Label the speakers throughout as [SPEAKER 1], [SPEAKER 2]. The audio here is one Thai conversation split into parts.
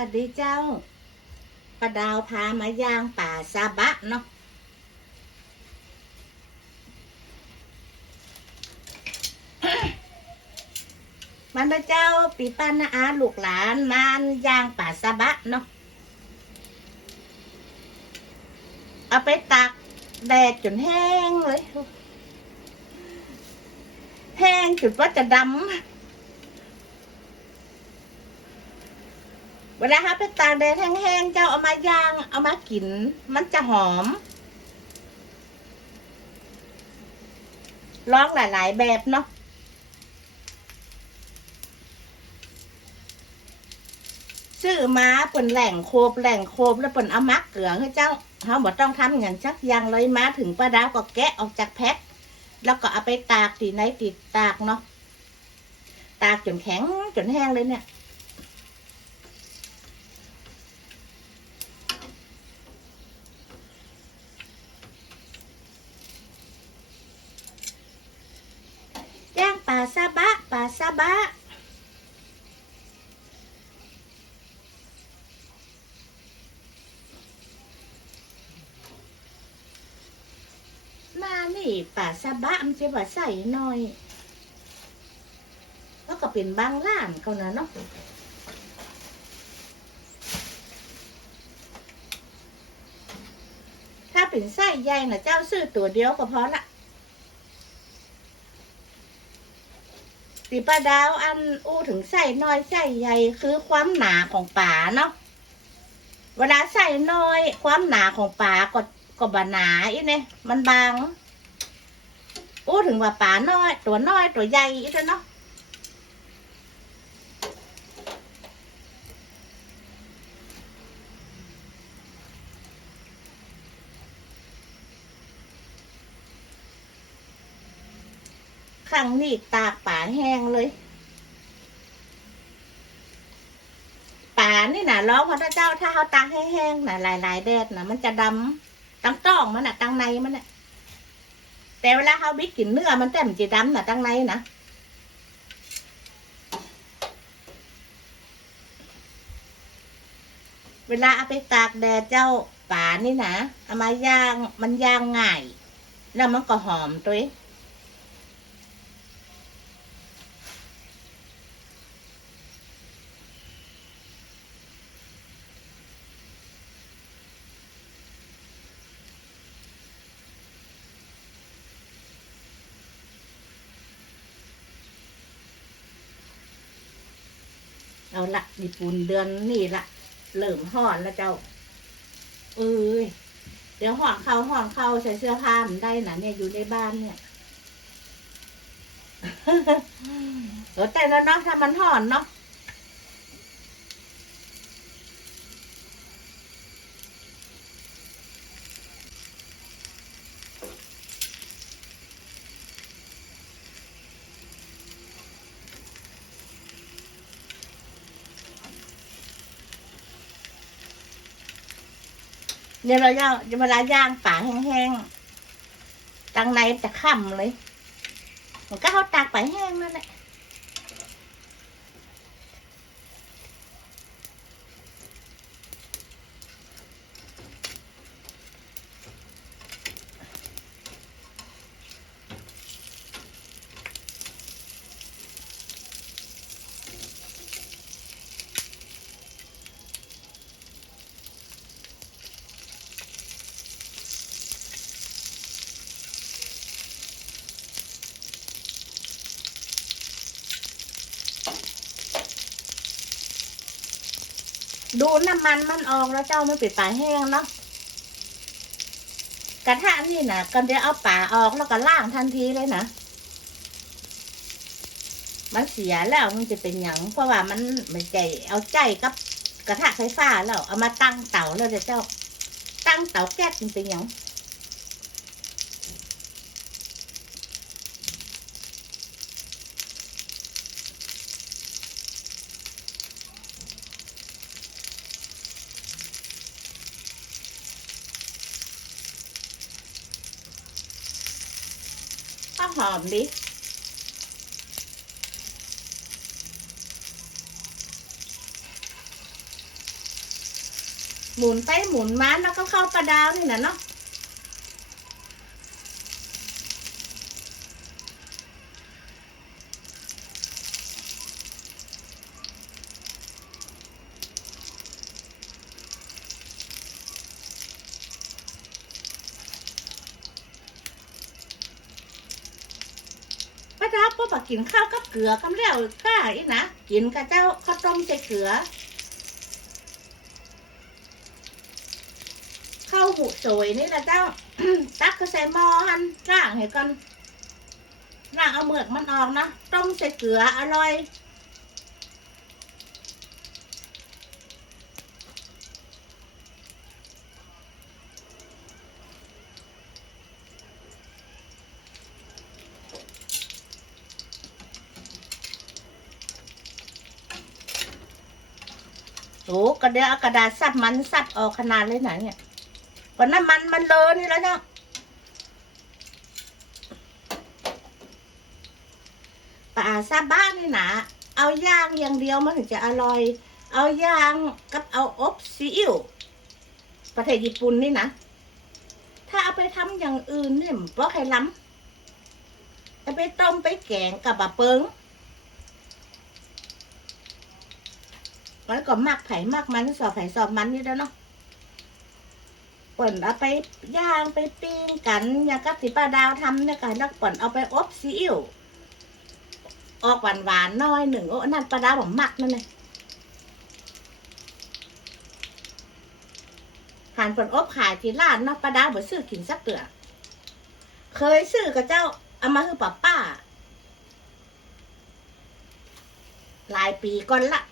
[SPEAKER 1] วัสดีเจ้าป้าดาวพามาย่างป่าซาบะเนาะมันพระเจ้าปีป้านาอาลูกหลานมานย่างป่าซาบะเนาะเอาไปตากแดดจนแห้งเลย แห้งจุดว่าจะดำ เวลาเขาไปตากแดดแห้งๆ เจ้าเอามาย่าง เอามากิน มันจะหอม ลองหลายๆ แบบเนาะซื้อมาเปิ่นแหล่งโคบแหล่งโคบแล้วเปิ่นเอามักเกลือให้เจ้าเขาบอกต้องทำอย่างชักยางเลยมาถึงป้าดาวก็แกะออกจากแพ็คแล้วก็เอาไปตากตีไหนติดตากเนาะตากจนแข็งจนแห้งเลยเนี่ยางป่าซาบะป่าซาบะ มานี่ ป่าซาบะมันจะว่าใส่หน่อยแล้วก็เป็นบางร้านเขานะเนาะถ้าเป็นไส้ใหญ่นะเจ้าซื้อตัวเดียวก็พอละตีปลาดาวอันอู้ถึงไส้น้อยไส้ใหญ่คือความหนาของป่าเนาะเวลาใส่น้อย ความหนาของป่าก็ก็บาหนาอีเนี่ยมันบาง อู้ถึงว่าป่าน้อย ตัวน้อยตัวใหญ่อีกเนาะครั้งนี้ตากป่าแห้งเลยป่านี่นะล้องพระเจ้าถ้าเขาตากให้แห้งนะหลายๆแดดนะมันจะดำตั้งต้องมันนะตั้งในมันนะ แต่เวลาเขาบิดกินเนื้อมันแต่มจะดำนะตั้งในนะเวลาเอาไปตากแดดเจ้าป่านี่นะเอามาย่างมันย่างง่าย แล้วมันก็หอมตัว เองเอาละญี่ปุ่นเดือนนี่ละเริ่มห่อนแล้วเจ้าเอ้ยเดี๋ยวห่อนเข้าห่อนเข้าใส่เสื้อผ้ามันได้นะเนี่ยอยู่ในบ้านเนี่ยเออแต่แล้วเนาะถ้ามันห่อนเนาะ เดี๋ยวเราย่างเวลาย่างป่าแห้งๆตังในจะค่ำเลย มันก็เขาตากไปแห้งนั่นแหละ ดูน้ำมันมันออกแล้วเจ้าไม่ปิดปลาแห้งเนาะกระทะนี่นะก็จะเอาป่าออกแล้วก็ล่างทันทีเลยนะมันเสียแล้วมันจะเป็นหยังเพราะว่ามันมันใจเอาใจกับกระทะไฟฟ้าแล้วเอามาตั้งเตาแล้วเดี๋ยวเจ้า ตั้งเตาแก๊สมันเป็นหยัง หอมดิ หมุนไปหมุนมาแล้วก็เข้าประดาวนี่นะเนาะ ดาวป้าปักกินข้าวกับเกลือกับแล้วก้าอีนะกินกับเจ้าข้าวต้มใส่เกลือข้าวหูสวยนี่นะเจ้าตักก็ใส่หม้อหันร่างให้กันร่างเอาเมือกมันออกนะต้มใส่เกลืออร่อย โอ้กระเดียวเอากระดาษซับมันซับออกขนาดเลยไหนะเนี่ยก่อนน้ำมันมันเลอะนี่แล้วเนาะปลาซาบ้านนี่นะเอาย่างอย่างเดียวมันถึงจะอร่อย เอาย่างกับเอาอบซีอิ๊วประเทศญี่ปุ่นนี่นะถ้าเอาไปทำอย่างอื่นเนี่ยมันบ่ใครล้ำเอาไปต้มไปแกงกับบะเปิง มันก็มักไผ่มักมันสอบไผ่สอบมันนี่แล้วเนาะป่นเอาไปย่างไปปิ้งกันอย่างกับที่ป้าดาวทำเนี่ยกันแล้วป่นเอาไปอบซีอิ๊วออกหวานหวานน้อยหนึ่งโอ้นั่นป้าดาวผมมักนั่นเลยผ่นป่นอบขายที่ร้านเนาะป้าดาวบ่ซื้อกินสักเตือเคยซื้อกับเจ้าเอามาคือป้าป้าหลายปีก่อนละ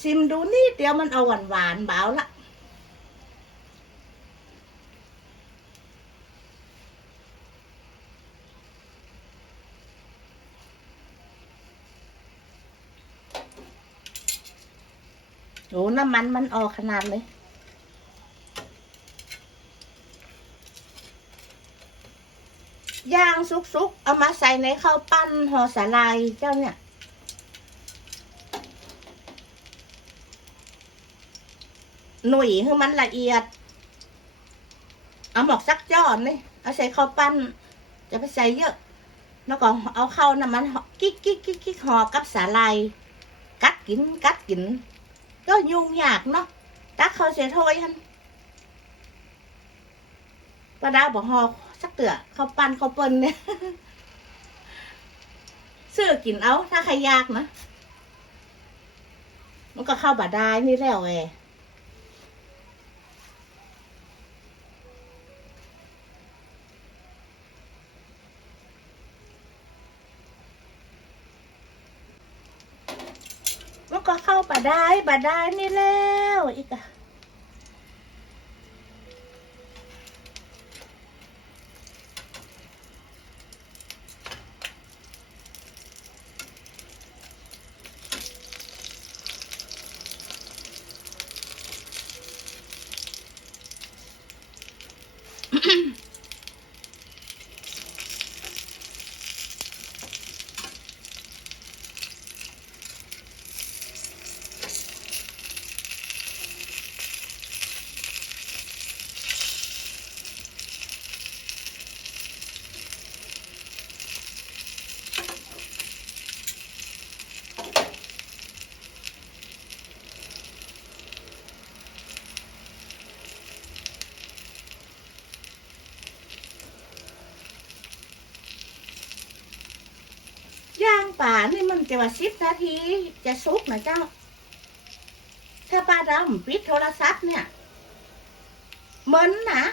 [SPEAKER 1] ซิมดูนี่เดียวมันเอาหวานหวานๆเบาละโอ้น้ำมันมันออกขนาดเลยย่างสุกๆ เอามาใส่ในข้าวปั้นห่อสาลายเจ้าเนี่ย หนุ่ยให้มันละเอียด เอาหมอกสักจอดนเลยเอาใส่ข้าวปั้น จะไปใส่เยอะ แล้วก็เอาเข้าน้ำมันกิ๊กกิ๊กกิ๊กกิ๊กห่อกับสาลายกัดกินกัดกิน ก็ยุ่งยากเนาะตักเขาเสียถ้วยฮันปลาดาบอกห่อสักเตือข้าวปั้นข้าวเปิ้นเนี่ยซื้อกินเอาถ้าใครยากนะ มันก็เข้าบาได้นี่แล้วเอ ก็เข้าบาได้บาได้นี่แล้วอีกอะ นี่มันจะว่าสิบนาทีจะสุกนะเจ้า ถ้าป้าดำปิดโทรศัพท์เนี่ยเหมือนนะ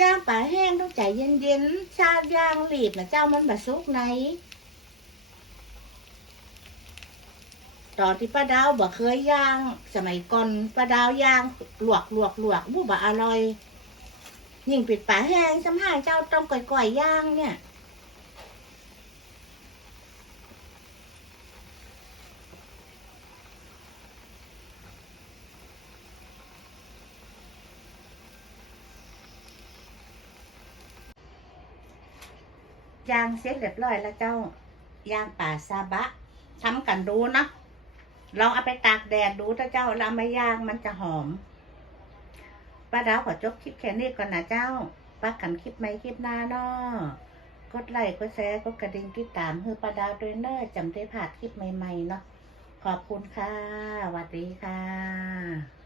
[SPEAKER 1] ย่างป่าแห้งต้องใจเย็นๆ ชาย่างหลีบนะเจ้ามันบะสุกไหน ตอนที่ป้าดาวบอกเคยย่าง สมัยก่อนป้าดาวย่างลวกลวกลวกบูบะอร่อย ยิ่งปิดป่าแห้งสำหาเจ้าต้องก่อยๆย่างเนี่ยย่างเสร็จเรียบร้อยแล้วเจ้าย่างป่าซาบะทำกันดูเนาะลองเอาไปตากแดดดูถ้าเจ้าแล้วเอามาย่างมันจะหอม ป้าดาวขอจบคลิปแค่นี้ก่อนนะเจ้าป้ากันคลิปไหมคลิปหน้าเนาะกดไลค์กดแชร์กดกระดิ่งติดตามคือป้าดาวด้วยเนอะจำได้ผ่านคลิปใหม่ๆเนาะขอบคุณค่ะสวัสดีค่ะ